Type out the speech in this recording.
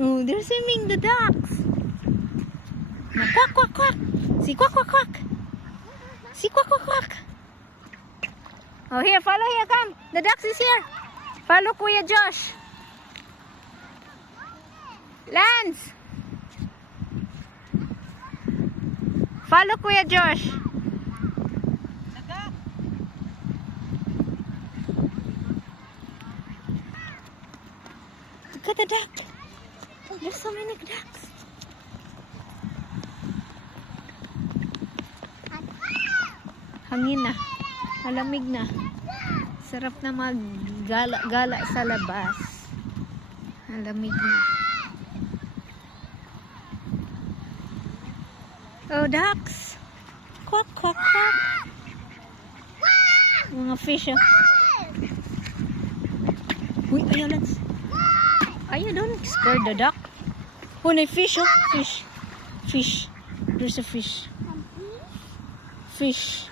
Oh, they're swimming, the ducks. Now, quack, quack, quack. See, quack, quack, quack. See, quack, quack, quack. Oh, here, follow here, come. The ducks is here. Follow Kuya Josh. Lance. Follow Kuya Josh. Look at the duck. There's so many ducks. Hangin na. Malamig na. Sarap na maggala-gala sa labas. Malamig na. Oh, ducks. Quack, quack, quack. Mga fish, oh. Uy, ayaw, Lance. Ayaw, don't scare the duck. Oh, may fish, oh. Fish. Fish. There's a fish. Fish.